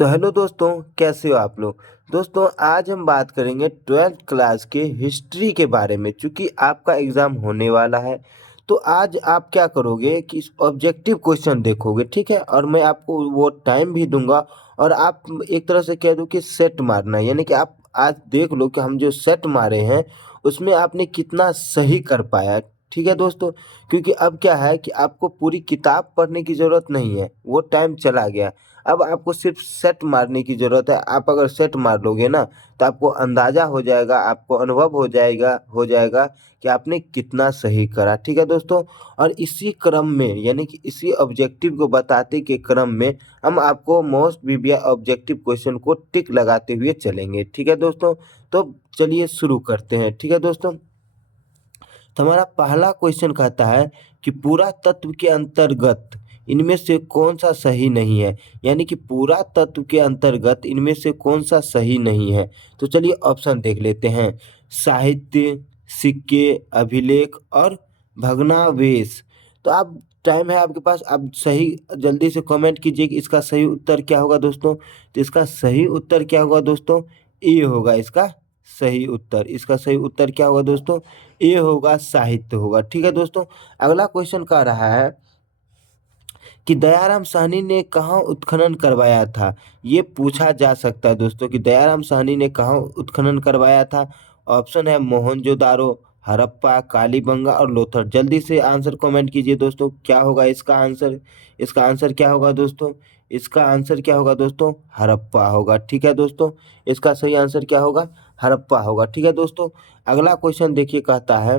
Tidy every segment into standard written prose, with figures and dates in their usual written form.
तो हेलो दोस्तों, कैसे हो आप लोग। दोस्तों आज हम बात करेंगे 12th क्लास के हिस्ट्री के बारे में। चूंकि आपका एग्ज़ाम होने वाला है तो आज आप क्या करोगे कि ऑब्जेक्टिव क्वेश्चन देखोगे, ठीक है। और मैं आपको वो टाइम भी दूंगा और आप एक तरह से कह दो कि सेट मारना है। यानी कि आप आज देख लो कि हम जो सेट मारे हैं उसमें आपने कितना सही कर पाया, ठीक है दोस्तों। क्योंकि अब क्या है कि आपको पूरी किताब पढ़ने की ज़रूरत नहीं है, वो टाइम चला गया। अब आपको सिर्फ सेट मारने की ज़रूरत है। आप अगर सेट मार लोगे ना तो आपको अंदाज़ा हो जाएगा, आपको अनुभव हो जाएगा कि आपने कितना सही करा, ठीक है दोस्तों। और इसी क्रम में यानी कि इसी ऑब्जेक्टिव को बताते के क्रम में हम आपको मोस्ट प्रीवियस ऑब्जेक्टिव क्वेश्चन को टिक लगाते हुए चलेंगे, ठीक है दोस्तों। तो चलिए शुरू करते हैं, ठीक है दोस्तों। तो हमारा पहला क्वेश्चन कहता है कि पूरा तत्व के अंतर्गत इनमें से कौन सा सही नहीं है। यानी कि पूरा तत्व के अंतर्गत इनमें से कौन सा सही नहीं है। तो चलिए ऑप्शन देख लेते हैं। साहित्य, सिक्के, अभिलेख और भग्नावशेष। तो आप टाइम है आपके पास, आप सही जल्दी से कमेंट कीजिए कि इसका सही उत्तर क्या होगा दोस्तों। तो इसका सही उत्तर क्या होगा दोस्तों, ए होगा इसका सही उत्तर। इसका सही उत्तर क्या होगा दोस्तों, ए होगा, साहित्य होगा, ठीक है दोस्तों। अगला क्वेश्चन कह रहा है कि दयाराम साहनी ने कहाँ उत्खनन करवाया था। ये पूछा जा सकता है दोस्तों कि दयाराम साहनी ने कहाँ उत्खनन करवाया था। ऑप्शन है मोहनजोदारो, हड़प्पा, कालीबंगा और लोथल। जल्दी से आंसर कमेंट कीजिए दोस्तों, क्या होगा इसका आंसर। इसका आंसर क्या होगा दोस्तों, इसका आंसर क्या होगा दोस्तों, हड़प्पा होगा, ठीक है दोस्तों। इसका सही आंसर क्या होगा, हड़प्पा होगा, ठीक है दोस्तों। अगला क्वेश्चन देखिए, कहता है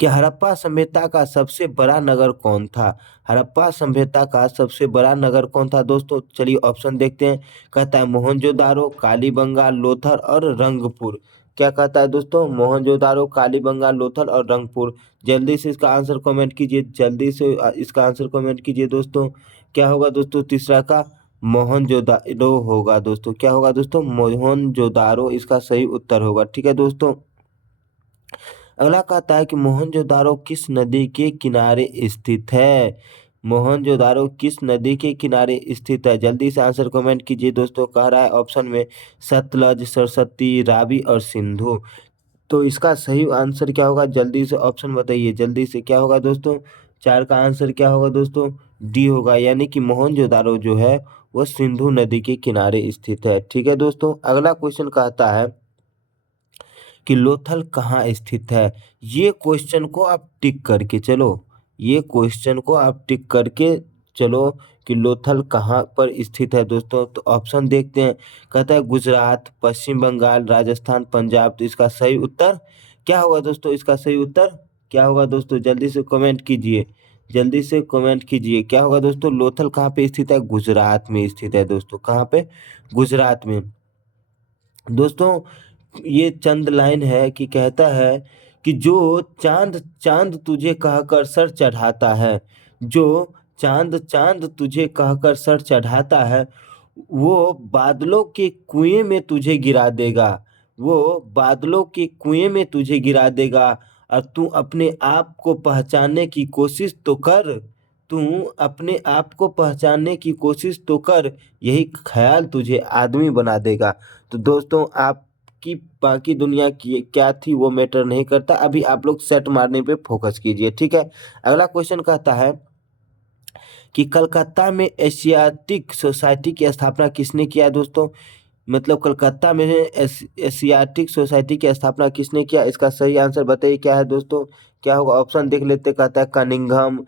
कि हड़प्पा सभ्यता का सबसे बड़ा नगर कौन था। हड़प्पा सभ्यता का सबसे बड़ा नगर कौन था दोस्तों। चलिए ऑप्शन देखते हैं। कहता है मोहनजोदारो, कालीबंगा, लोथल और रंगपुर। क्या कहता है दोस्तों, मोहनजोदारो, कालीबंगा, लोथल और रंगपुर। जल्दी से इसका आंसर कमेंट कीजिए, जल्दी से इसका आंसर कमेंट कीजिए दोस्तों। क्या होगा दोस्तों तीसरा का, मोहनजोदारो होगा दोस्तों। क्या होगा दोस्तों, मोहनजोदारो इसका सही उत्तर होगा, ठीक है दोस्तों। अगला कहता है कि मोहनजोदारो किस नदी के किनारे स्थित है। मोहनजोदारो किस नदी के किनारे स्थित है। जल्दी से आंसर कमेंट कीजिए दोस्तों। कह रहा है ऑप्शन में सतलज, सरस्वती, रावी और सिंधु। तो इसका सही आंसर क्या होगा, जल्दी से ऑप्शन बताइए, जल्दी से क्या होगा दोस्तों। चार का आंसर क्या होगा दोस्तों, डी होगा। यानी कि मोहनजोदारो जो है वो सिंधु नदी के किनारे स्थित है, ठीक है दोस्तों। अगला क्वेश्चन कहता है कि लोथल कहाँ स्थित है। ये क्वेश्चन को आप टिक करके चलो, ये क्वेश्चन को आप टिक करके चलो कि लोथल कहाँ पर स्थित है दोस्तों। तो ऑप्शन देखते हैं। कहता है गुजरात, पश्चिम बंगाल, राजस्थान, पंजाब। तो इसका सही उत्तर क्या होगा दोस्तों, इसका सही उत्तर क्या होगा दोस्तों, जल्दी से कमेंट कीजिए, जल्दी से कमेंट कीजिए। क्या होगा दोस्तों, लोथल कहाँ पे स्थित है, गुजरात में स्थित है दोस्तों। कहाँ पे, गुजरात में दोस्तों। ये चंद लाइन है कि कहता है कि जो चांद चांद तुझे कहकर सर चढ़ाता है, जो चांद चांद तुझे कहकर सर चढ़ाता है, वो बादलों के कुएं में तुझे गिरा देगा, वो बादलों के कुएं में तुझे गिरा देगा। और तू अपने आप को पहचानने की कोशिश तो कर, तू अपने आप को पहचानने की कोशिश तो कर, यही ख्याल तुझे आदमी बना देगा। तो दोस्तों आपकी बाकी दुनिया की क्या थी वो मैटर नहीं करता, अभी आप लोग सेट मारने पे फोकस कीजिए, ठीक है। अगला क्वेश्चन कहता है कि कलकत्ता में एशियाटिक सोसाइटी की स्थापना किसने किया है दोस्तों। मतलब कलकत्ता में एशियाटिक सोसाइटी की स्थापना किसने किया। इसका सही आंसर बताइए क्या है दोस्तों। क्या होगा, ऑप्शन देख लेते। कहता है कनिंघम,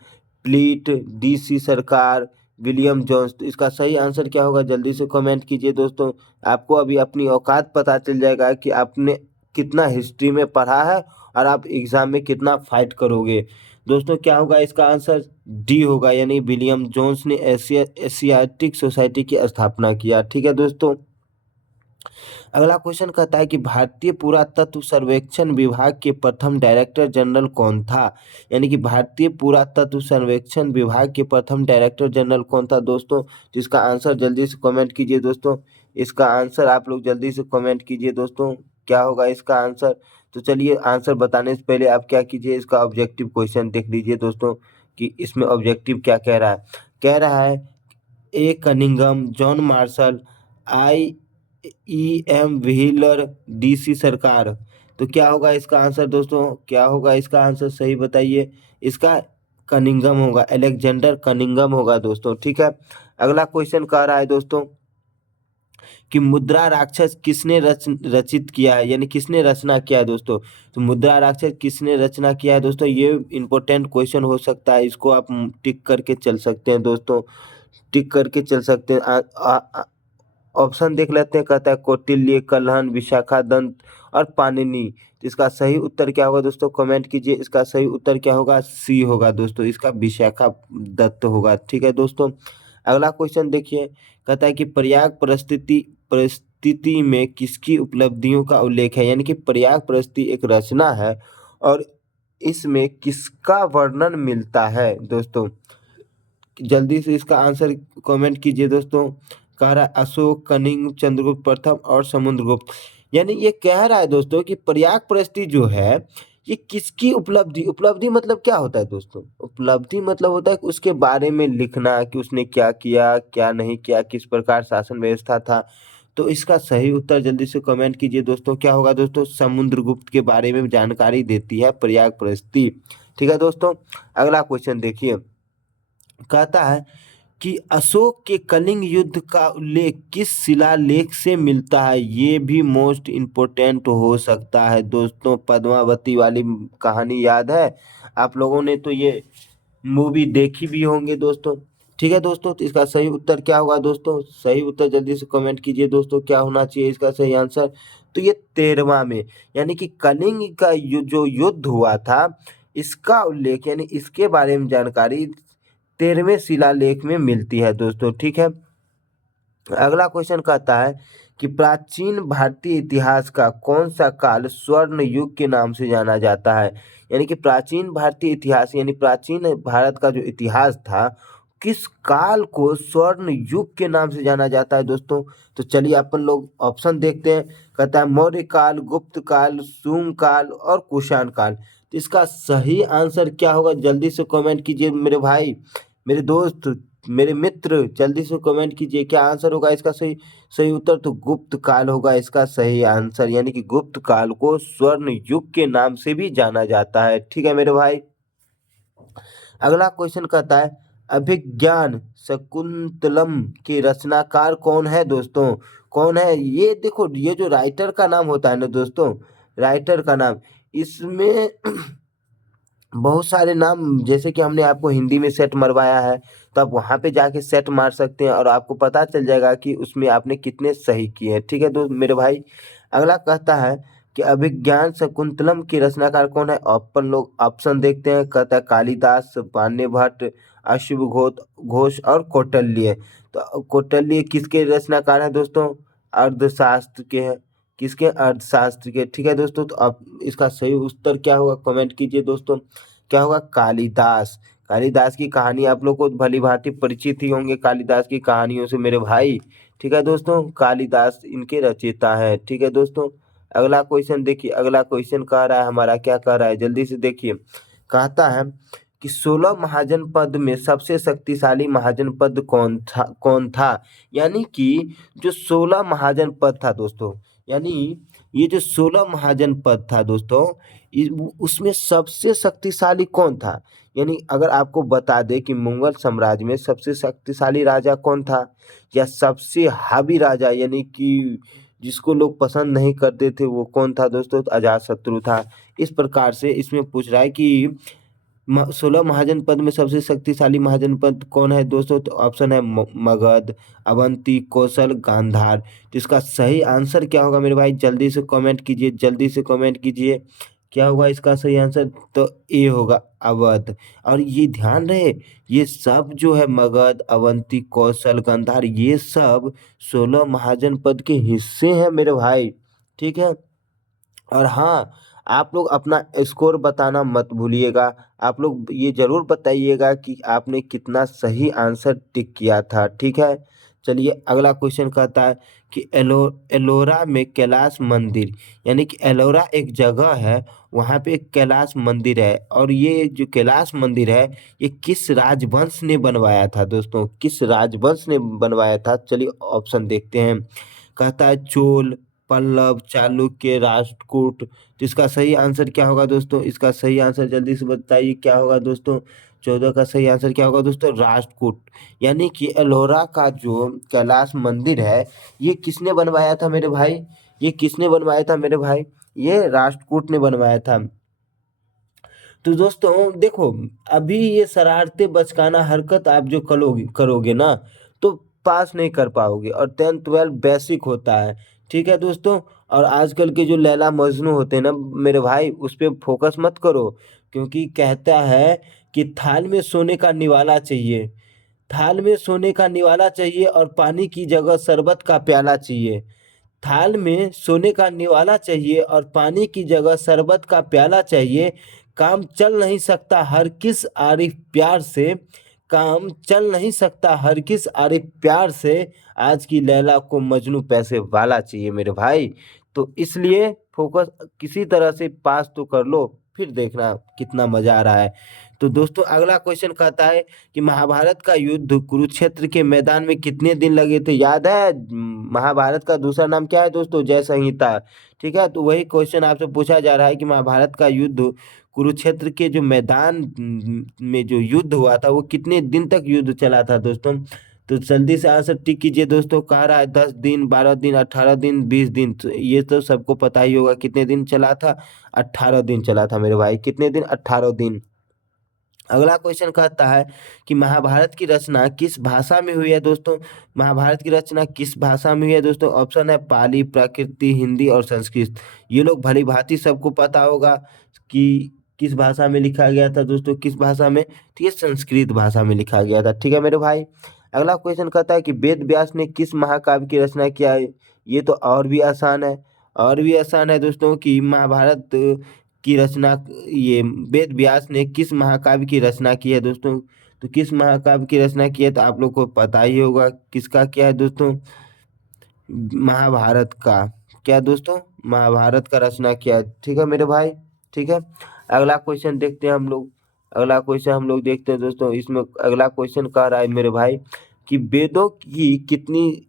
प्लीट, डीसी सरकार, विलियम जोन्स। तो इसका सही आंसर क्या होगा, जल्दी से कमेंट कीजिए दोस्तों। आपको अभी अपनी औकात पता चल जाएगा कि आपने कितना हिस्ट्री में पढ़ा है और आप एग्जाम में कितना फाइट करोगे दोस्तों। क्या होगा इसका आंसर, डी होगा। यानी विलियम जोन्स ने एशियाटिक सोसाइटी की स्थापना किया, ठीक है दोस्तों। अगला क्वेश्चन कहता है कि भारतीय पुरातत्व सर्वेक्षण विभाग के प्रथम डायरेक्टर जनरल कौन था। यानी कि भारतीय पुरातत्व सर्वेक्षण विभाग के प्रथम डायरेक्टर जनरल कौन था दोस्तों। जिसका आंसर जल्दी से कमेंट कीजिए दोस्तों। इसका आंसर आप लोग जल्दी से कमेंट कीजिए दोस्तों, क्या होगा इसका आंसर। तो चलिए आंसर बताने से पहले आप क्या कीजिए, इसका ऑब्जेक्टिव क्वेश्चन देख लीजिए दोस्तों कि इसमें ऑब्जेक्टिव क्या कह रहा है। कह रहा है A Cunningham, John Marshall, I E M Wheeler, D C Sarkar. तो क्या होगा इसका आंसर दोस्तों, क्या होगा इसका आंसर, सही बताइए। इसका कनिंघम होगा, अलेक्जेंडर कनिंघम होगा दोस्तों, ठीक है। अगला क्वेश्चन कह रहा है दोस्तों कि मुद्रा राक्षस किसने रचित किया है, यानी किसने रचना किया है दोस्तों। तो मुद्रा राक्षस किसने रचना किया है दोस्तों, ये इंपॉर्टेंट क्वेश्चन हो सकता है, इसको आप टिक करके चल सकते हैं दोस्तों, टिक करके चल सकते हैं। ऑप्शन देख लेते हैं, कहता है कौटिल्य, कल्हण, विशाखादत्त और पाणिनि। तो इसका सही उत्तर क्या होगा दोस्तों, कमेंट कीजिए। इसका सही उत्तर क्या होगा, सी होगा दोस्तों, इसका विशाखादत्त होगा, ठीक है दोस्तों। अगला क्वेश्चन देखिए, कहता है कि प्रयाग परिस्थिति में किसकी उपलब्धियों का उल्लेख है, यानी कि प्रयाग परिस्थिति एक रचना है और इसमें किसका वर्णन मिलता है दोस्तों। जल्दी से इसका आंसर कमेंट कीजिए दोस्तों। कह रहा है अशोक, कनिंग, चंद्रगुप्त प्रथम और समुद्रगुप्त। यानी ये कह रहा है दोस्तों कि प्रयाग परिस्थिति जो है ये किसकी उपलब्धि, उपलब्धि मतलब क्या होता है दोस्तों, उपलब्धि मतलब होता है कि उसके बारे में लिखना कि उसने क्या किया क्या नहीं किया, किस प्रकार शासन व्यवस्था था। तो इसका सही उत्तर जल्दी से कमेंट कीजिए दोस्तों, क्या होगा दोस्तों, समुद्रगुप्त के बारे में जानकारी देती है प्रयाग परिस्थिति, ठीक है दोस्तों। अगला क्वेश्चन देखिए, कहता है कि अशोक के कलिंग युद्ध का उल्लेख किस शिलालेख से मिलता है, ये भी मोस्ट इम्पोर्टेंट हो सकता है दोस्तों। पद्मावती वाली कहानी याद है आप लोगों ने, तो ये मूवी देखी भी होंगे दोस्तों, ठीक है दोस्तों। तो इसका सही उत्तर क्या होगा दोस्तों, सही उत्तर जल्दी से कमेंट कीजिए दोस्तों, क्या होना चाहिए इसका सही आंसर। तो ये 13वां में, यानी कि कलिंग का जो युद्ध हुआ था इसका उल्लेख, यानी इसके बारे में जानकारी 13वें शिलालेख में मिलती है दोस्तों, ठीक है। अगला क्वेश्चन कहता है कि प्राचीन भारतीय इतिहास का कौन सा काल स्वर्ण युग के नाम से जाना जाता है, यानी कि प्राचीन भारतीय इतिहास यानी प्राचीन भारत का जो इतिहास था किस काल को स्वर्ण युग के नाम से जाना जाता है दोस्तों। तो चलिए अपन लोग ऑप्शन देखते हैं, कहता है मौर्य काल, गुप्त काल, शुंग काल और कुषाण काल। तो इसका सही आंसर क्या होगा, जल्दी से कमेंट कीजिए मेरे भाई, मेरे दोस्त, मेरे मित्र, जल्दी से कमेंट कीजिए क्या आंसर होगा इसका सही। सही उत्तर तो गुप्त काल होगा इसका सही आंसर, यानी कि गुप्त काल को स्वर्ण युग के नाम से भी जाना जाता है, ठीक है मेरे भाई। अगला क्वेश्चन कहता है अभिज्ञान शकुंतलम के रचनाकार कौन है दोस्तों, कौन है ये, देखो ये जो राइटर का नाम होता है ना दोस्तों, राइटर का नाम, इसमें बहुत सारे नाम, जैसे कि हमने आपको हिंदी में सेट मरवाया है तो आप वहाँ पे जाके सेट मार सकते हैं और आपको पता चल जाएगा कि उसमें आपने कितने सही किए हैं, ठीक है दोस्त मेरे भाई। अगला कहता है कि अभिज्ञान शकुंतलम की रचनाकार कौन है, अपन लोग ऑप्शन देखते हैं, कहता है कालिदास, पाणिनि भट्ट, अश्वघोष घोष और कौटिल्य। तो कौटिल्य किसके रचनाकार हैं दोस्तों, अर्थशास्त्र के हैं, किसके, अर्थशास्त्र के, ठीक है दोस्तों। तो अब इसका सही उत्तर क्या होगा, कमेंट कीजिए दोस्तों, क्या होगा, कालिदास। कालिदास की कहानी आप लोग को भली भांति परिचित ही होंगे कालिदास की कहानियों से मेरे भाई, ठीक है दोस्तों, कालिदास इनके रचयिता है, ठीक है दोस्तों। अगला क्वेश्चन देखिए, अगला क्वेश्चन कह रहा है हमारा, क्या कह रहा है जल्दी से देखिए, कहता है कि 16 महाजनपद में सबसे शक्तिशाली महाजनपद कौन था, यानी कि जो 16 महाजनपद था दोस्तों, यानी ये जो 16 महाजनपद था दोस्तों, उसमें सबसे शक्तिशाली कौन था। यानी अगर आपको बता दे कि मुगल साम्राज्य में सबसे शक्तिशाली राजा कौन था, या सबसे हावी राजा यानी कि जिसको लोग पसंद नहीं करते थे वो कौन था दोस्तों, तो अजातशत्रु था। इस प्रकार से इसमें पूछ रहा है कि 16 महाजनपद में सबसे शक्तिशाली महाजनपद कौन है दोस्तों, तो ऑप्शन है मगध, अवंती, कौशल, गांधार। तो इसका सही आंसर क्या होगा मेरे भाई, जल्दी से कमेंट कीजिए, जल्दी से कमेंट कीजिए, क्या होगा इसका सही आंसर, तो ए होगा अवध। और ये ध्यान रहे ये सब जो है मगध, अवंती, कौशल, गांधार, ये सब 16 महाजनपद के हिस्से हैं मेरे भाई, ठीक है। और हाँ, आप लोग अपना स्कोर बताना मत भूलिएगा, आप लोग ये ज़रूर बताइएगा कि आपने कितना सही आंसर टिक किया था, ठीक है। चलिए अगला क्वेश्चन कहता है कि एलोरा में कैलाश मंदिर, यानी कि एलोरा एक जगह है, वहाँ पे एक कैलाश मंदिर है, और ये जो कैलाश मंदिर है ये किस राजवंश ने बनवाया था दोस्तों, किस राजवंश ने बनवाया था? चलिए ऑप्शन देखते हैं। कहता है चोल, पल्लव, चालुक्य, राष्ट्रकूट। तो इसका सही आंसर क्या होगा दोस्तों? इसका सही आंसर जल्दी से बताइए क्या होगा दोस्तों? 14 का सही आंसर क्या होगा दोस्तों? राष्ट्रकूट। यानी कि एलोरा का जो कैलाश मंदिर है ये किसने बनवाया था मेरे भाई? ये किसने बनवाया था मेरे भाई? ये राष्ट्रकूट ने बनवाया था। तो दोस्तों देखो, अभी ये शरारते बचकाना हरकत आप जो करोगे करोगे ना, तो पास नहीं कर पाओगे, और 10th 12th बेसिक होता है। ठीक है दोस्तों। और आजकल के जो लैला मजनू होते हैं ना मेरे भाई, उस पे फोकस मत करो, क्योंकि कहता है कि थाल में सोने का निवाला चाहिए, थाल में सोने का निवाला चाहिए, और पानी की जगह शरबत का प्याला चाहिए। थाल में सोने का निवाला चाहिए और पानी की जगह शरबत का प्याला चाहिए। काम चल नहीं सकता हर किस आरिफ प्यार से, काम चल नहीं सकता हर किस आरिफ प्यार से, आज की लैला को मजनू पैसे वाला चाहिए मेरे भाई। तो इसलिए फोकस किसी तरह से पास तो कर लो, फिर देखना कितना मजा आ रहा है। तो दोस्तों अगला क्वेश्चन कहता है कि महाभारत का युद्ध कुरुक्षेत्र के मैदान में कितने दिन लगे थे? याद है महाभारत का दूसरा नाम क्या है दोस्तों? जय संहिता। ठीक है, तो वही क्वेश्चन आपसे पूछा जा रहा है कि महाभारत का युद्ध कुरुक्षेत्र के जो मैदान में जो युद्ध हुआ था वो कितने दिन तक युद्ध चला था दोस्तों? तो जल्दी से आंसर टिक कीजिए दोस्तों। कह रहा है 10 दिन, 12 दिन, 18 दिन, 20 दिन। तो ये तो सबको पता ही होगा कितने दिन चला था। 18 दिन चला था मेरे भाई। कितने दिन? 18 दिन। अगला क्वेश्चन कहता है कि महाभारत की रचना किस भाषा में हुई है दोस्तों? महाभारत की रचना किस भाषा में हुई है दोस्तों? ऑप्शन है पाली, प्राकृत, हिंदी और संस्कृत। ये लोग भली भांति सबको पता होगा कि किस भाषा में लिखा गया था दोस्तों, किस भाषा में? तो ये संस्कृत भाषा में लिखा गया था। ठीक है मेरे भाई। अगला क्वेश्चन कहता है कि वेद व्यास ने किस महाकाव्य की रचना किया है? ये तो और भी आसान है, और भी आसान है दोस्तों कि महाभारत की रचना, ये वेद व्यास ने किस महाकाव्य की रचना की है दोस्तों? तो किस महाकाव्य की रचना की है? तो आप लोग को पता ही होगा किसका क्या है दोस्तों? महाभारत का। क्या दोस्तों? महाभारत का रचना किया है। ठीक है मेरे भाई। ठीक है। अगला क्वेश्चन देखते हैं हम लोग। अगला क्वेश्चन हम लोग देखते हैं दोस्तों। इसमें अगला क्वेश्चन कह रहा है मेरे भाई कि वेदों की कितनी,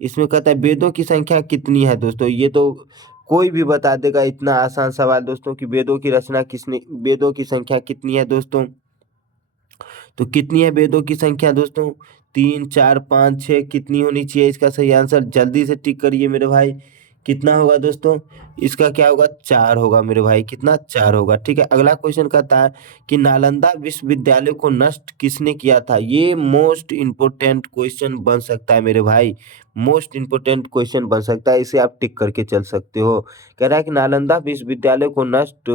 इसमें कहता है वेदों की संख्या कितनी है दोस्तों? ये तो कोई भी बता देगा, इतना आसान सवाल दोस्तों कि वेदों की रचना किसने, वेदों की संख्या कितनी है दोस्तों? तो कितनी है वेदों की संख्या दोस्तों? 3, 4, 5, 6 कितनी होनी चाहिए? इसका सही आंसर जल्दी से टिक करिए मेरे भाई। कितना होगा दोस्तों? इसका क्या होगा? 4 होगा मेरे भाई। कितना? 4 होगा। ठीक है। अगला क्वेश्चन कहता है कि नालंदा विश्वविद्यालय को नष्ट किसने किया था? ये मोस्ट इम्पोर्टेंट क्वेश्चन बन सकता है मेरे भाई। मोस्ट इम्पोर्टेंट क्वेश्चन बन सकता है, इसे आप टिक करके चल सकते हो। कह रहा है कि नालंदा विश्वविद्यालय को नष्ट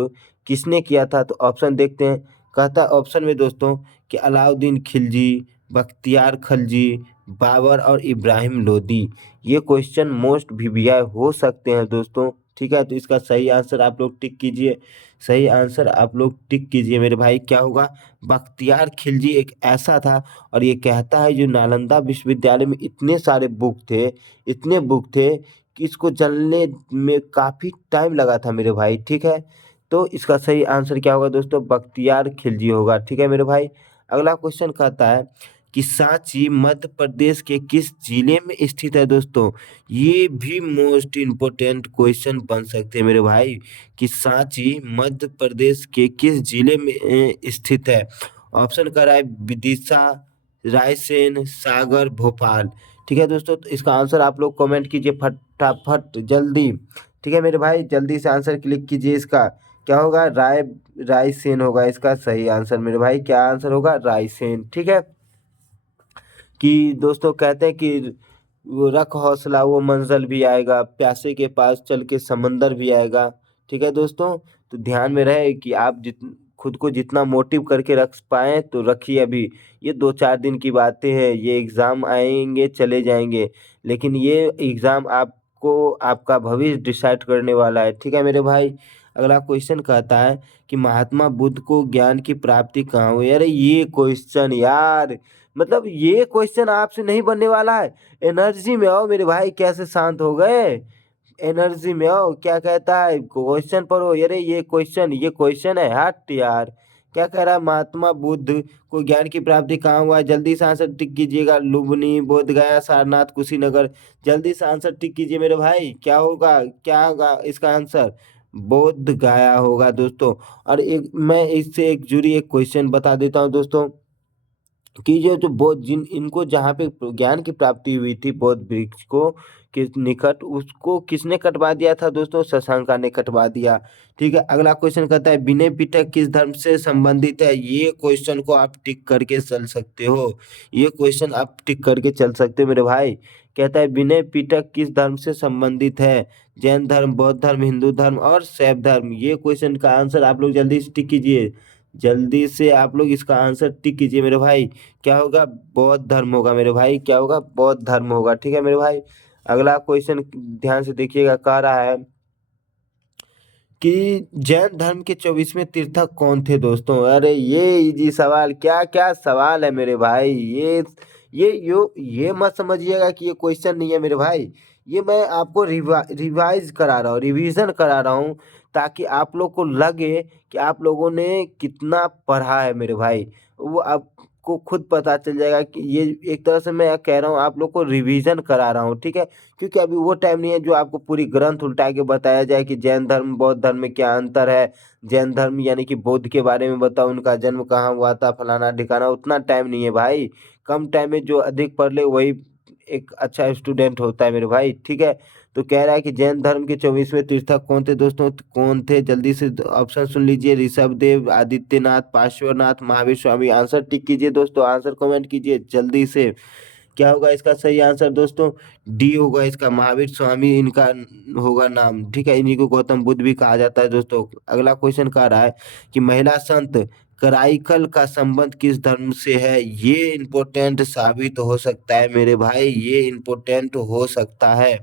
किसने किया था? तो ऑप्शन देखते हैं। कहता है ऑप्शन में दोस्तों कि अलाउद्दीन खिलजी, बख्तियार खलजी, बाबर और इब्राहिम लोदी। ये क्वेश्चन मोस्ट वीवीआई हो सकते हैं दोस्तों। ठीक है, तो इसका सही आंसर आप लोग टिक कीजिए। सही आंसर आप लोग टिक कीजिए मेरे भाई। क्या होगा? बख्तियार खिलजी एक ऐसा था, और ये कहता है जो नालंदा विश्वविद्यालय में इतने सारे बुक थे, इतने बुक थे कि इसको जानने में काफ़ी टाइम लगा था मेरे भाई। ठीक है, तो इसका सही आंसर क्या होगा दोस्तों? बख्तियार खिलजी होगा। ठीक है मेरे भाई। अगला क्वेश्चन कहता है कि सांची मध्य प्रदेश के किस जिले में स्थित है दोस्तों? ये भी मोस्ट इम्पोर्टेंट क्वेश्चन बन सकते हैं मेरे भाई कि सांची मध्य प्रदेश के किस जिले में स्थित है? ऑप्शन कर रहा है विदिशा, रायसेन, सागर, भोपाल। ठीक है दोस्तों, तो इसका आंसर आप लोग कमेंट कीजिए फटाफट जल्दी। ठीक है मेरे भाई, जल्दी से आंसर क्लिक कीजिए। इसका क्या होगा? रायसेन होगा इसका सही आंसर मेरे भाई। क्या आंसर होगा? रायसेन। ठीक है। कि दोस्तों कहते हैं कि वो रख हौसला वो मंजिल भी आएगा, प्यासे के पास चल के समंदर भी आएगा। ठीक है दोस्तों, तो ध्यान में रहे कि आप खुद को जितना मोटिव करके रख पाएँ तो रखिए। अभी ये 2-4 दिन की बातें हैं, ये एग्ज़ाम आएंगे चले जाएंगे, लेकिन ये एग्ज़ाम आपको आपका भविष्य डिसाइड करने वाला है। ठीक है मेरे भाई। अगला क्वेश्चन कहता है कि महात्मा बुद्ध को ज्ञान की प्राप्ति कहाँ हुई? अरे ये क्वेश्चन यार मतलब ये क्वेश्चन आपसे नहीं बनने वाला है। एनर्जी में आओ मेरे भाई, कैसे शांत हो गए? एनर्जी में आओ, क्या कहता है क्वेश्चन पढ़ो। अरे ये क्वेश्चन है, हट यार। क्या कह रहा है? महात्मा बुद्ध को ज्ञान की प्राप्ति कहाँ हुआ? जल्दी से आंसर टिक कीजिएगा। लुम्बिनी, बोध गया, सारनाथ, कुशीनगर। जल्दी से आंसर टिक कीजिए मेरे भाई। क्या होगा इसका आंसर? बोध गया होगा दोस्तों। और एक मैं इससे एक जुड़ी एक क्वेश्चन बता देता हूँ दोस्तों, कि ये जो बौद्ध जिन इनको जहाँ पे ज्ञान की प्राप्ति हुई थी बौद्ध वृक्ष को के निकट, उसको किसने कटवा दिया था दोस्तों? शशांका ने कटवा दिया। ठीक है, अगला क्वेश्चन कहता है विनय पिटक किस धर्म से संबंधित है? ये क्वेश्चन को आप टिक करके चल सकते हो। ये क्वेश्चन आप टिक करके चल सकते हो मेरे भाई। कहता है विनय पिटक किस धर्म से संबंधित है? जैन धर्म, बौद्ध धर्म, हिंदू धर्म और शैव धर्म। ये क्वेश्चन का आंसर आप लोग जल्दी से टिक कीजिए। जल्दी से आप लोग इसका आंसर टिक कीजिए मेरे भाई। क्या होगा? बौद्ध धर्म होगा मेरे भाई। क्या होगा? बौद्ध धर्म होगा। ठीक है मेरे भाई। अगला क्वेश्चन ध्यान से देखिएगा, कह रहा है कि जैन धर्म के 24वें तीर्थक कौन थे दोस्तों? अरे ये इजी सवाल, क्या क्या सवाल है मेरे भाई। ये मत समझिएगा कि ये क्वेश्चन नहीं है मेरे भाई। ये मैं आपको रिवाइज करा रहा हूँ, रिवीजन करा रहा हूँ, ताकि आप लोग को लगे कि आप लोगों ने कितना पढ़ा है मेरे भाई। वो आपको खुद पता चल जाएगा कि ये एक तरह से मैं कह रहा हूँ आप लोग को रिवीजन करा रहा हूँ। ठीक है, क्योंकि अभी वो टाइम नहीं है जो आपको पूरी ग्रंथ उल्टा के बताया जाए कि जैन धर्म बौद्ध धर्म में क्या अंतर है। जैन धर्म यानी कि बुद्ध के बारे में बताओ, उनका जन्म कहाँ हुआ था, फलाना ठिकाना। उतना टाइम नहीं है भाई। कम टाइम में जो अधिक पढ़ ले वही एक अच्छा स्टूडेंट होता है मेरे भाई। ठीक है, तो कह रहा है कि जैन धर्म के 24वें तीर्थक कौन थे दोस्तों? तो कौन थे? जल्दी से ऑप्शन सुन लीजिए। ऋषभ देव, आदित्यनाथ, पार्श्वनाथ, महावीर स्वामी। आंसर टिक कीजिए दोस्तों, आंसर कमेंट कीजिए जल्दी से। क्या होगा इसका सही आंसर दोस्तों? डी होगा इसका, महावीर स्वामी इनका होगा नाम। ठीक है, इन्हीं को गौतम बुद्ध भी कहा जाता है दोस्तों। अगला क्वेश्चन कह रहा है कि महिला संत कराईकल का संबंध किस धर्म से है? ये इम्पोर्टेंट साबित हो सकता है मेरे भाई, ये इम्पोर्टेंट हो सकता है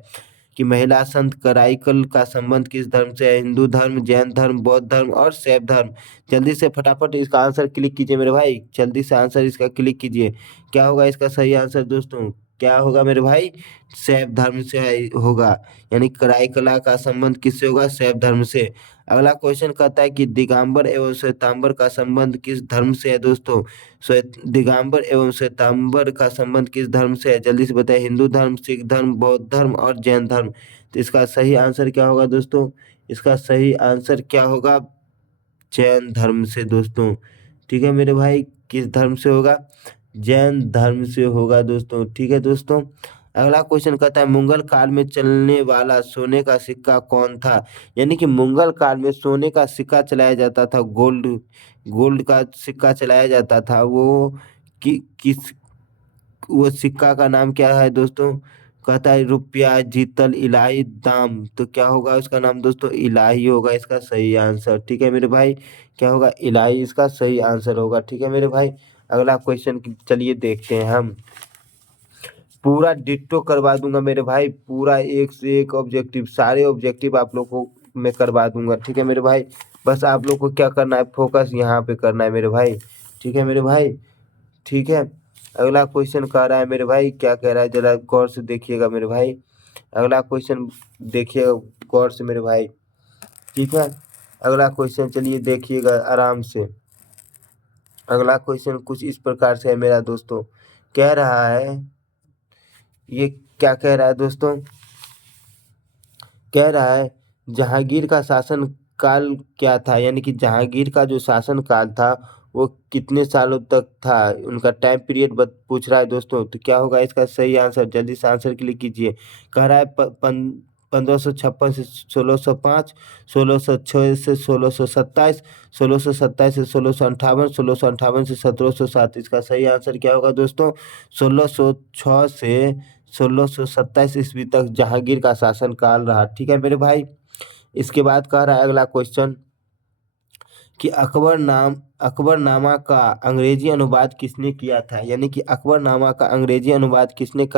कि महिला संत कराईकल का संबंध किस धर्म से है? हिंदू धर्म, जैन धर्म, बौद्ध धर्म और शैव धर्म। जल्दी से फटाफट इसका आंसर क्लिक कीजिए मेरे भाई, जल्दी से आंसर इसका क्लिक कीजिए। क्या होगा इसका सही आंसर दोस्तों? क्या होगा मेरे भाई? शैव धर्म से होगा। यानी कराईकला का संबंध किससे होगा? शैव धर्म से। अगला क्वेश्चन कहता है कि दिगंबर एवं श्वेतांबर का संबंध किस धर्म से है दोस्तों? दिगंबर एवं श्वेतांबर का संबंध किस धर्म से है? जल्दी से बताइए। हिंदू धर्म, सिख धर्म, बौद्ध धर्म और जैन धर्म। तो इसका सही आंसर क्या होगा दोस्तों? इसका सही आंसर क्या होगा? जैन धर्म से दोस्तों। ठीक है मेरे भाई, किस धर्म से होगा? जैन धर्म से होगा दोस्तों। ठीक है दोस्तों। अगला क्वेश्चन कहता है मुगल काल में चलने वाला सोने का सिक्का कौन था? यानी कि मुगल काल में सोने का सिक्का चलाया जाता था, गोल्ड गोल्ड का सिक्का चलाया जाता था। किस वो सिक्का का नाम क्या है दोस्तों? कहता है रुपया, जीतल, इलाही, दाम। तो क्या होगा उसका नाम दोस्तों? इलाही होगा इसका सही आंसर। ठीक है मेरे भाई, क्या होगा? इलाही इसका सही आंसर होगा। ठीक है मेरे भाई। अगला क्वेश्चन चलिए देखते हैं हम। पूरा डिट्टो करवा दूंगा मेरे भाई, पूरा एक से एक ऑब्जेक्टिव, सारे ऑब्जेक्टिव आप लोग को मैं करवा दूंगा। ठीक है मेरे भाई, बस आप लोग को क्या करना है, फोकस यहाँ पे करना है मेरे भाई। ठीक है मेरे भाई। ठीक है, अगला क्वेश्चन कह रहा है मेरे भाई, क्या कह रहा है जरा गौर से देखिएगा मेरे भाई। अगला क्वेश्चन देखिएगा गौर से मेरे भाई। ठीक है, अगला क्वेश्चन चलिए देखिएगा आराम से। अगला क्वेश्चन कुछ इस प्रकार से है मेरा दोस्तों। कह रहा है, ये क्या कह रहा है दोस्तों? कह रहा है जहांगीर का शासन काल क्या था? यानी कि जहांगीर का जो शासन काल था वो कितने सालों तक था? उनका टाइम पीरियड पूछ रहा है दोस्तों। तो क्या होगा इसका सही आंसर? जल्दी से आंसर क्लिक कीजिए। कह रहा है 1556 से 1605, 1606 से 1627, 1627 से 1658, 1658 से 1707। इसका सही आंसर क्या होगा दोस्तों? 1606 से 1627 ईस्वी तक जहांगीर का शासन काल रहा। ठीक है मेरे भाई। इसके बाद कह रहा है अगला क्वेश्चन कि अकबरनामा का अंग्रेजी अनुवाद किसने किया था? यानी कि अकबरनामा का अंग्रेजी अनुवाद किसने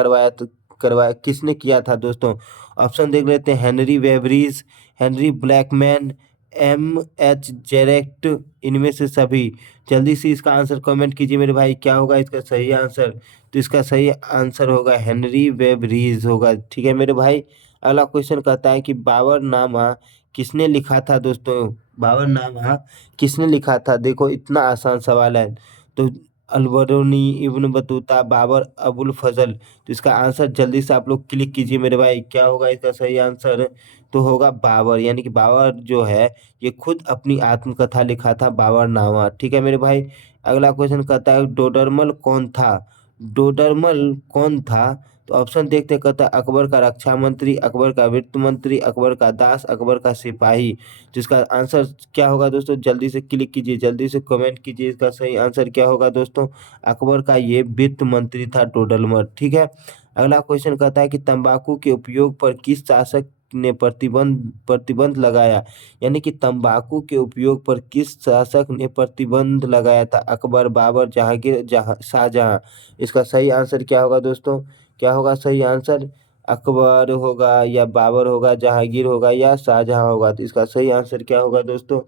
किसने किया था दोस्तों? ऑप्शन देख लेते हैं। हेनरी वेवरीज, हेनरी ब्लैकमैन, एच जेरेक्ट, इनमें से सभी। जल्दी से इसका आंसर कमेंट कीजिए मेरे भाई, क्या होगा इसका सही आंसर। तो इसका सही आंसर होगा हेनरी वेब रीज होगा। ठीक है मेरे भाई। अगला क्वेश्चन कहता है कि बाबरनामा किसने लिखा था दोस्तों। बाबरनामा किसने लिखा था, देखो इतना आसान सवाल है। तो अलबरूनी, इब्न बतूता, बाबर, अबुल फजल। तो इसका आंसर जल्दी से आप लोग क्लिक कीजिए मेरे भाई, क्या होगा इसका सही आंसर। तो होगा बाबर, यानी कि बाबर जो है ये खुद अपनी आत्मकथा लिखा था, बाबरनामा। ठीक है मेरे भाई। अगला क्वेश्चन कहता है डोडरमल कौन था। डोडरमल कौन था, तो ऑप्शन देखते हैं। कहता है अकबर का रक्षा मंत्री, अकबर का वित्त मंत्री, अकबर का दास, अकबर का सिपाही। जिसका आंसर क्या होगा दोस्तों, जल्दी से क्लिक कीजिए, जल्दी से कमेंट कीजिए, इसका सही आंसर क्या होगा दोस्तों। अकबर का ये वित्त मंत्री था डोडरमल। ठीक है। अगला क्वेश्चन कहता है कि तंबाकू के उपयोग पर किस शासक ने प्रतिबंध प्रतिबंध लगाया। यानी कि तंबाकू के उपयोग पर किस शासक ने प्रतिबंध लगाया था। अकबर, बाबर, जहांगीर, शाहजहां। इसका सही आंसर क्या होगा दोस्तों, क्या होगा सही आंसर। अकबर होगा या बाबर होगा, जहांगीर होगा या शाहजहां होगा। तो इसका सही आंसर क्या होगा दोस्तों,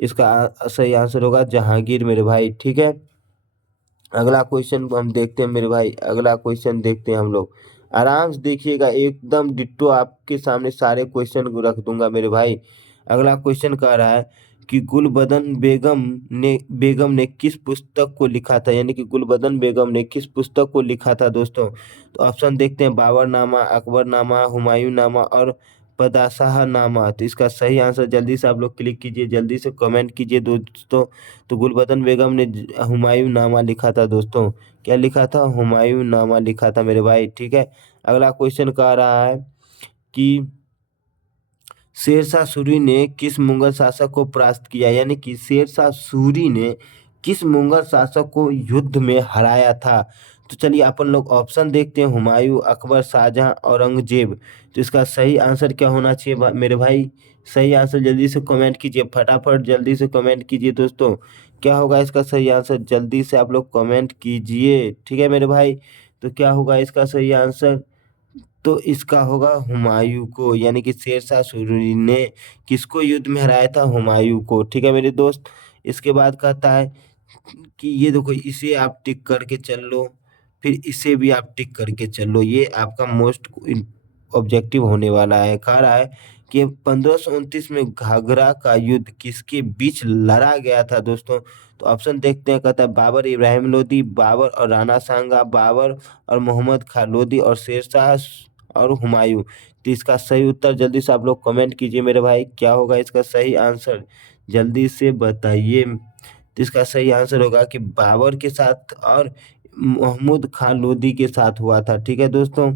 इसका सही आंसर होगा जहांगीर मेरे भाई। ठीक है। अगला क्वेश्चन हम देखते हैं मेरे भाई, अगला क्वेश्चन देखते हैं हम लोग। आराम से देखिएगा, एकदम डिट्टो आपके सामने सारे क्वेश्चन को रख दूंगा मेरे भाई। अगला क्वेश्चन कह रहा है कि गुलबदन बेगम ने किस पुस्तक को लिखा था। यानी कि गुलबदन बेगम ने किस पुस्तक को लिखा था दोस्तों। तो ऑप्शन देखते हैं, बाबरनामा, अकबरनामा, हुमायूंनामा और पदाशाहनामा। तो इसका सही आंसर जल्दी से आप लोग क्लिक कीजिए, जल्दी से कमेंट कीजिए दोस्तों। तो गुलबदन बेगम ने हुमायूंनामा लिखा था दोस्तों। क्या लिखा था, हुमायूंनामा लिखा था मेरे भाई। ठीक है। अगला क्वेश्चन कह रहा है कि शेरशाह सूरी ने किस मुगल शासक को परास्त किया। यानी कि शेरशाह सूरी ने किस मुगल शासक को युद्ध में हराया था। तो चलिए अपन लोग ऑप्शन देखते हैं, हुमायूं, अकबर, शाहजहां, औरंगजेब। तो इसका सही आंसर क्या होना चाहिए मेरे भाई, सही आंसर जल्दी से कमेंट कीजिए, फटाफट जल्दी से कमेंट कीजिए दोस्तों। क्या होगा इसका सही आंसर, जल्दी से आप लोग कमेंट कीजिए। ठीक है मेरे भाई। तो क्या होगा इसका सही आंसर, तो इसका होगा हुमायूं को। यानी कि शेरशाह सूरी ने किसको युद्ध में हराया था, हुमायूं को। ठीक है मेरे दोस्त। इसके बाद कहता है कि ये देखो, इसे आप टिक करके चल लो, फिर इसे भी आप टिक करके चल लो, ये आपका मोस्ट ऑब्जेक्टिव होने वाला है। कह रहा है कि 1529 में घाघरा का युद्ध किसके बीच लड़ा गया था दोस्तों। तो ऑप्शन देखते हैं। कहता है बाबर, इब्राहिम लोदी, बाबर और राणा सांगा, बाबर और मोहम्मद खान लोदी और शेरशाह और हुमायूं। तो इसका सही उत्तर जल्दी से आप लोग कमेंट कीजिए मेरे भाई, क्या होगा इसका सही आंसर, जल्दी से बताइए। तो इसका सही आंसर होगा कि बाबर के साथ और महमूद खान लोदी के साथ हुआ था। ठीक है दोस्तों।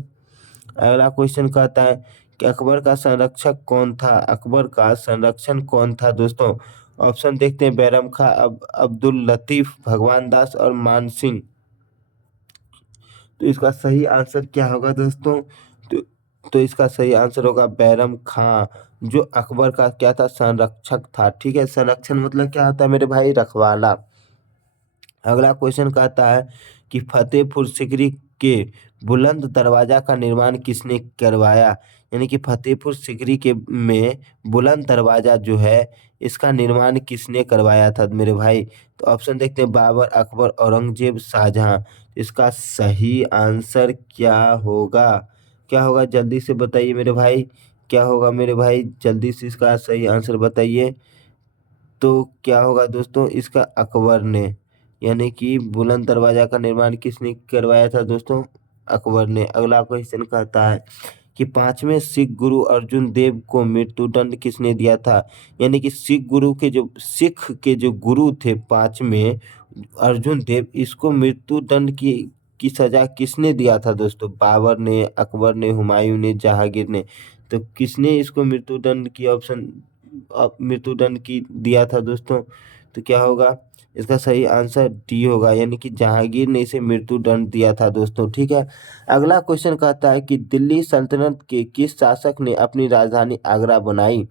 अगला क्वेश्चन कहता है कि अकबर का संरक्षक कौन था। अकबर का संरक्षण कौन था दोस्तों। ऑप्शन देखते हैं, बैरम खां, अब्दुल लतीफ, भगवान दास और मान सिंह। तो इसका सही आंसर क्या होगा दोस्तों, तो, तो इसका सही आंसर होगा बैरम खां, जो अकबर का क्या था, संरक्षक था। ठीक है। संरक्षण मतलब क्या होता है मेरे भाई, रखवाला। अगला क्वेश्चन कहता है कि फतेहपुर सिकरी के बुलंद दरवाजा का निर्माण किसने करवाया। यानी कि फतेहपुर सिकरी के में बुलंद दरवाजा जो है, इसका निर्माण किसने करवाया था मेरे भाई। तो ऑप्शन देखते हैं, बाबर, अकबर, औरंगजेब, शाहजहां। इसका सही आंसर क्या होगा, क्या होगा जल्दी से बताइए मेरे भाई, क्या होगा मेरे भाई, जल्दी से इसका सही आंसर बताइए। तो क्या होगा दोस्तों, इसका अकबर ने। यानी कि बुलंद दरवाजा का निर्माण किसने करवाया था दोस्तों, अकबर ने। अगला क्वेश्चन कहता है कि पांचवें सिख गुरु अर्जुन देव को मृत्युदंड किसने दिया था। यानी कि सिख के जो गुरु थे पांचवें, अर्जुन देव, इसको मृत्युदंड की सजा किसने दिया था दोस्तों। बाबर ने, अकबर ने, हुमायूं ने, जहांगीर ने। तो किसने इसको मृत्युदंड की दिया था दोस्तों। तो क्या होगा इसका सही आंसर, डी होगा। यानी कि जहांगीर ने इसे मृत्युदंड दिया था दोस्तों। ठीक है। अगला क्वेश्चन कहता है कि दिल्ली सल्तनत के किस शासक ने अपनी राजधानी आगरा बनाई।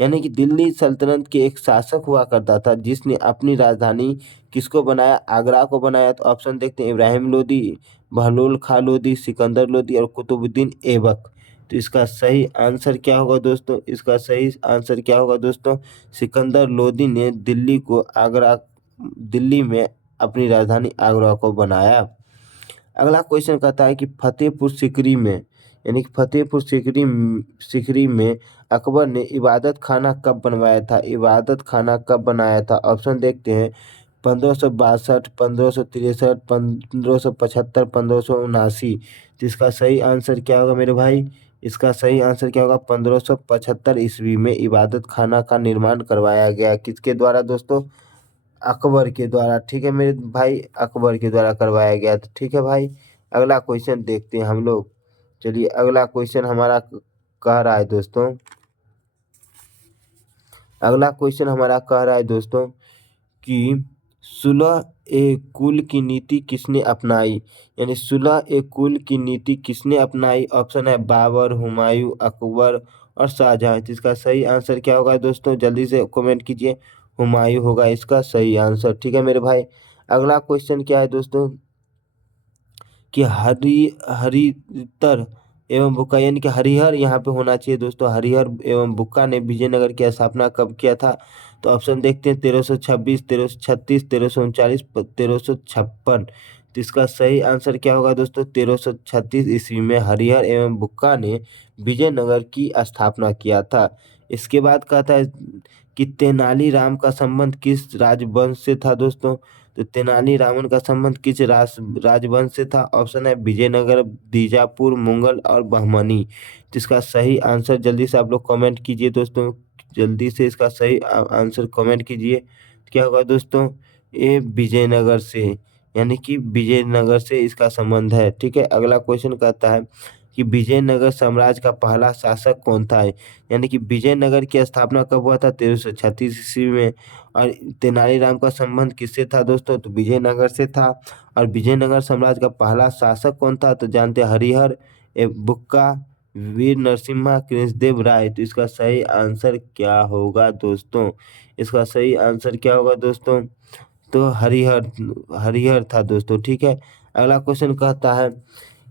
यानी कि दिल्ली सल्तनत के एक शासक हुआ करता था जिसने अपनी राजधानी किसको बनाया, आगरा को बनाया। तो ऑप्शन देखते हैं, इब्राहिम लोदी, बहलोल खां लोदी, सिकंदर लोदी और कुतुबुद्दीन ऐबक। तो इसका सही आंसर क्या होगा दोस्तों? इसका सही आंसर क्या होगा दोस्तों? सिकंदर लोदी ने दिल्ली में अपनी राजधानी आगरा को बनाया। अगला क्वेश्चन कहता है कि फतेहपुर सीकरी में, यानी कि फतेहपुर सीकरी में अकबर ने इबादत खाना कब बनवाया था? इबादत खाना कब बनाया था? ऑप्शन देखते हैं। 1562, 1563, 1575, 1579। तो इसका सही आंसर क्या होगा मेरे भाई? इसका सही आंसर क्या होगा? 1575 ईस्वी में इबादत खाना का निर्माण करवाया गया। किसके द्वारा दोस्तों? अकबर के द्वारा। ठीक है मेरे भाई, अकबर के द्वारा करवाया गया था। ठीक है भाई, अगला क्वेश्चन देखते हैं हम लोग। चलिए अगला क्वेश्चन हमारा कह रहा है दोस्तों, अगला क्वेश्चन हमारा कह रहा है दोस्तों कि सुलह ए कुल की नीति किसने अपनाई? यानी सुलह ए कुल की नीति किसने अपनाई? ऑप्शन है बाबर, हुमायूं, अकबर और शाहजहां। तो इसका सही आंसर क्या होगा दोस्तों? जल्दी से कमेंट कीजिए। हुमायूं होगा इसका सही आंसर। ठीक है मेरे भाई, अगला क्वेश्चन क्या है दोस्तों कि हरिहर एवं बुक्का, यानी कि हरिहर यहाँ पे होना चाहिए दोस्तों। हरिहर एवं बुक्का ने विजयनगर की स्थापना कब किया था? तो ऑप्शन देखते हैं। 1326, 1336, 1339, 1356। तो इसका सही आंसर क्या होगा दोस्तों? 1336 ईस्वी में हरिहर एवं बुक्का ने विजयनगर की स्थापना किया था। इसके बाद कहता है कि तेनालीराम का संबंध किस राजवंश से था दोस्तों? तो तेनालीरामन का संबंध किस राजवंश से था? ऑप्शन है विजयनगर, बीजापुर, मुगल और बहमनी। तो इसका सही आंसर जल्दी से आप लोग कमेंट कीजिए दोस्तों। जल्दी से इसका सही आंसर कमेंट कीजिए। क्या होगा दोस्तों? ये विजयनगर से, यानी कि विजयनगर से इसका संबंध है। ठीक है, अगला क्वेश्चन कहता है कि विजयनगर साम्राज्य का पहला शासक कौन था? यानी कि विजयनगर की स्थापना कब हुआ था? 1336 ईस्वी में। और तेनालीराम का संबंध किससे था दोस्तों? तो विजयनगर से था। और विजयनगर साम्राज्य का पहला शासक कौन था? तो जानते हैं हरिहर बुक्का, वीर नरसिम्हा, कृष्णदेव राय। तो इसका सही आंसर क्या होगा दोस्तों? इसका सही आंसर क्या होगा दोस्तों? तो हरिहर, हरिहर था दोस्तों। ठीक है, अगला क्वेश्चन कहता है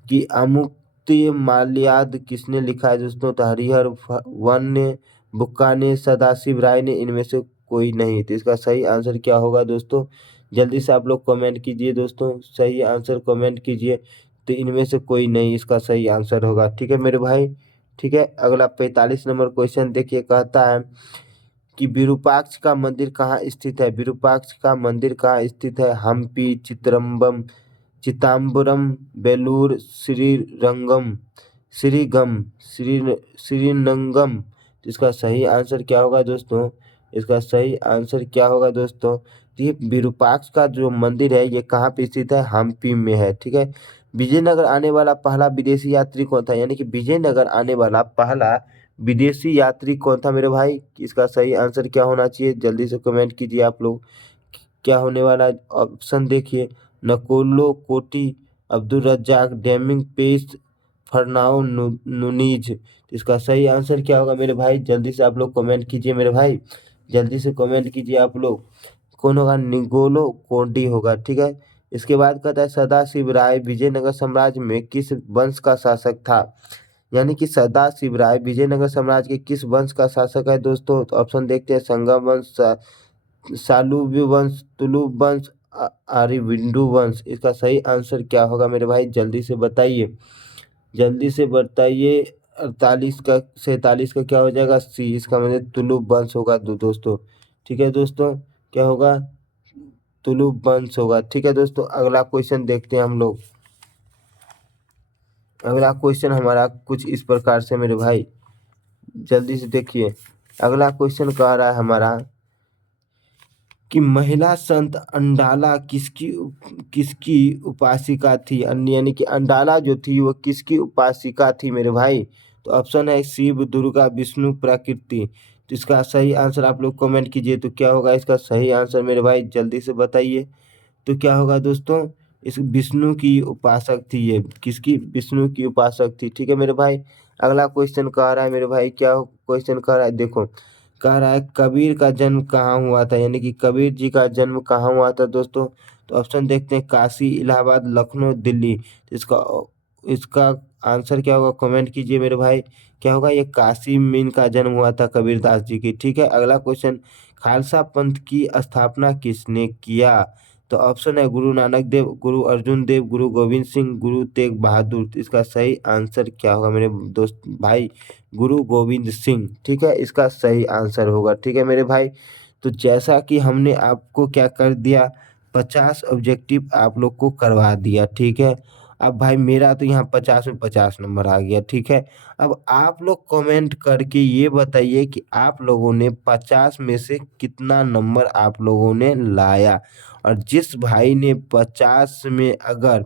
कि अमुक्ति माल्याद किसने लिखा है दोस्तों? तो हरिहर वन ने, बुक्का ने, सदाशिव राय ने, इनमें से कोई नहीं। तो इसका सही आंसर क्या होगा दोस्तों? जल्दी से आप लोग कमेंट कीजिए दोस्तों, सही आंसर कमेंट कीजिए। तो इनमें से कोई नहीं इसका सही आंसर होगा। ठीक है मेरे भाई, ठीक है, अगला 45 नंबर क्वेश्चन देखिए, कहता है कि विरूपाक्ष का मंदिर कहाँ स्थित है? विरूपाक्ष का मंदिर कहाँ स्थित है? हम्पी, चिदम्बरम, बेलूर, श्रीरंगम। तो इसका सही आंसर क्या होगा दोस्तों? इसका सही आंसर क्या होगा दोस्तों? तो ये विरूपाक्ष का जो मंदिर है ये कहाँ पे स्थित है? हम्पी में है। ठीक है, विजयनगर आने वाला पहला विदेशी यात्री कौन था? यानी कि विजयनगर आने वाला पहला विदेशी यात्री कौन था मेरे भाई? इसका सही आंसर क्या होना चाहिए? जल्दी से कमेंट कीजिए आप लोग। क्या होने वाला है? ऑप्शन देखिए। नकोलो कोटी, अब्दुल रज्जाक, डेमिंग पेस, फरनाओ नुनीज। तो इसका सही आंसर क्या होगा मेरे भाई? जल्दी से आप लोग कमेंट कीजिए मेरे भाई, जल्दी से कमेंट कीजिए आप लोग। कौन होगा? निगोलो कोडी होगा। ठीक है, इसके बाद कहता है सदाशिव राय विजयनगर साम्राज्य में किस वंश का शासक था? यानी कि सदाशिव राय विजयनगर साम्राज्य के किस वंश का शासक है दोस्तों? तो ऑप्शन देखते हैं। संगम वंश, सालुव्य वंश, तुलुप वंश, आर्यविंडु वंश। इसका सही आंसर क्या होगा मेरे भाई? जल्दी से बताइए, जल्दी से बताइए। 48 का 47 का क्या हो जाएगा? सी, इसका मतलब तुलुप वंश होगा दोस्तों। ठीक है दोस्तों, क्या होगा? तुलुप वंश होगा। ठीक है दोस्तों, अगला क्वेश्चन देखते हैं हम लोग। अगला क्वेश्चन हमारा कुछ इस प्रकार से मेरे भाई, जल्दी से देखिए। अगला क्वेश्चन कह रहा है हमारा कि महिला संत अंडाला किसकी किसकी उपासिका थी? यानी कि अंडाला जो थी वो किसकी उपासिका थी मेरे भाई? तो ऑप्शन है शिव, दुर्गा, विष्णु, प्रकृति। तो इसका सही आंसर आप लोग कमेंट कीजिए। तो क्या होगा इसका सही आंसर मेरे भाई? जल्दी से बताइए। तो क्या होगा दोस्तों? इस विष्णु की उपासक थी ये। किसकी? विष्णु की उपासक थी। ठीक है मेरे भाई, अगला क्वेश्चन कह रहा है मेरे भाई, क्या क्वेश्चन कह रहा है देखो। कह रहा है कबीर का जन्म कहाँ हुआ था? यानी कि कबीर जी का जन्म कहाँ हुआ था दोस्तों? तो ऑप्शन देखते हैं। काशी, इलाहाबाद, लखनऊ, दिल्ली। इसका इसका आंसर क्या होगा कमेंट कीजिए मेरे भाई। क्या होगा, ये काशी में इनका जन्म हुआ था कबीरदास जी की। ठीक है, अगला क्वेश्चन, खालसा पंथ की स्थापना किसने किया? तो ऑप्शन है गुरु नानक देव, गुरु अर्जुन देव, गुरु गोविंद सिंह, गुरु तेग बहादुर। तो इसका सही आंसर क्या होगा मेरे दोस्त भाई? गुरु गोविंद सिंह। ठीक है, इसका सही आंसर होगा। ठीक है मेरे भाई, तो जैसा कि हमने आपको क्या कर दिया, 50 ऑब्जेक्टिव आप लोग को करवा दिया। ठीक है, अब भाई मेरा तो यहाँ 50 में 50 नंबर आ गया। ठीक है, अब आप लोग कमेंट करके ये बताइए कि आप लोगों ने 50 में से कितना नंबर आप लोगों ने लाया। और जिस भाई ने 50 में अगर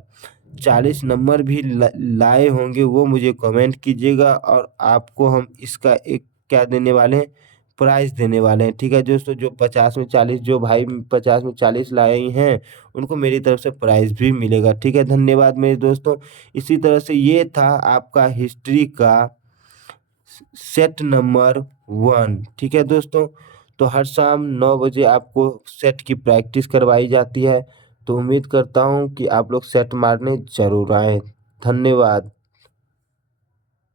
40 नंबर भी लाए होंगे वो मुझे कमेंट कीजिएगा, और आपको हम इसका एक क्या देने वाले हैं, प्राइज़ देने वाले हैं। ठीक है दोस्तों, जो 50 में 40, जो भाई 50 में 40 लाए हैं उनको मेरी तरफ से प्राइज़ भी मिलेगा। ठीक है, धन्यवाद मेरे दोस्तों। इसी तरह से ये था आपका हिस्ट्री का सेट नंबर 1। ठीक है दोस्तों, तो हर शाम 9 बजे आपको सेट की प्रैक्टिस करवाई जाती है। तो उम्मीद करता हूँ कि आप लोग सेट मारने ज़रूर आएँ। धन्यवाद।